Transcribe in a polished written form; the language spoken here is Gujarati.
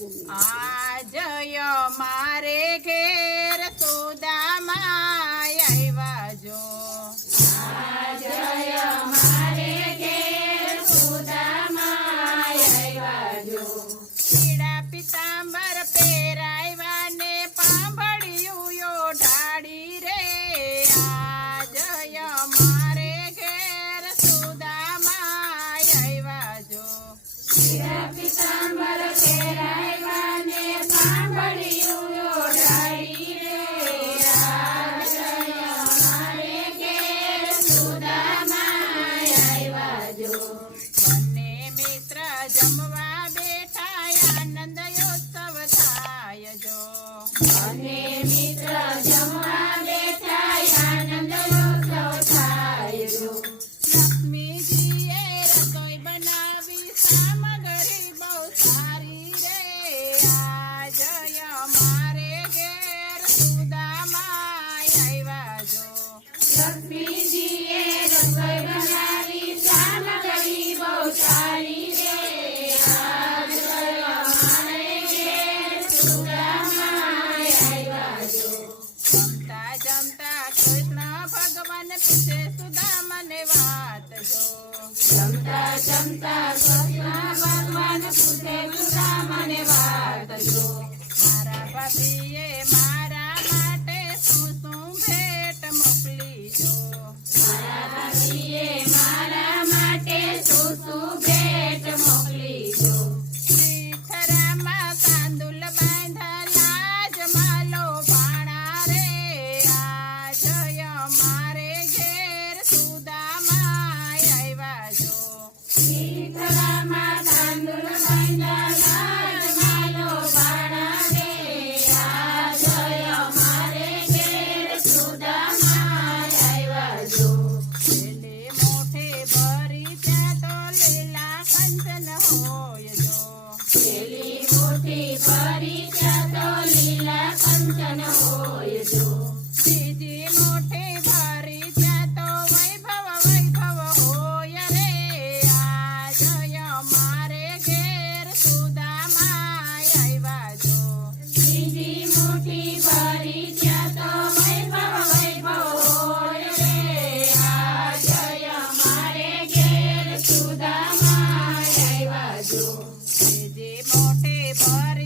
આજય મારે ઘેર સુદામા આવ્યા જો. આજય મારે ઘેર સુદામા આવ્યા જો. પીળા પિતાંબર પહેરાવ્યા ને પાંભળિયું ઓઢાડી રે. આજય મારે ઘેર સુદામા આવ્યા જો. પીળા પિતાંબર પહેરાવ્યા ને પાંભળિયું ઓઢાડી રે. આજય મારે ઘેર સુદામા આવ્યા જો. બંને મિત્ર જમવા બેઠા આનંદ ઉત્સવ થાય જો. અને મિત્ર જમવા બેઠા આનંદ ઉત્સવ થાય જો. લક્ષ્મીજીએ રસોઈ બનાવી સામગ્રી બહુ સારી રે. આજય મારે ઘેર સુદામા આવ્યા જો. લક્ષ્મીજીએ રસોઈ બનાવી સામગ્રી બહુ સારી રે. આજય મારે ઘેર સુદામા આવ્યા જો. જમતા જમતા કૃષ્ણ ભગવાન પૂછે સુદામાને વાત જો. જમતા જમતા કૃષ્ણ ભગવાન પૂછે સુદામાને વાત જો. મારા ભાભીએ મારા માટે શું શું ભેટ મોકલી જો. મારા ભાભીએ મારા માટે શું શું ભેટ મોકલી જો. શીખરામાં તાંદુલ બાંધા લાજ માલો ભાણા રે. આજય મારે ઘેર સુદામા આવ્યા જો. શીતળામાં તાંદુલ બાંધ્યા લાજ માલો ભાણા રે. આજય મારે ઘેર સુદામા આવ્યા જો. પેલી મોઠે ભરી ત્યાં તો લીલા કંચન હોય જો. પેલી મોટી ભરી ત્યાં તો લીલા કંચન હોય જો. બીજી મોઠે ભરી ત્યાં તો વૈભવ વૈભવ હોય રે. આજય મારે ઘેર સુદામા આવ્યા જો. બીજી મોટી ભરી ત્યાં તો વૈભવ વૈભવ હોય રે. આજય મારે ઘેર સુદામા આવ્યા જો. બીજી મોઠે ભરી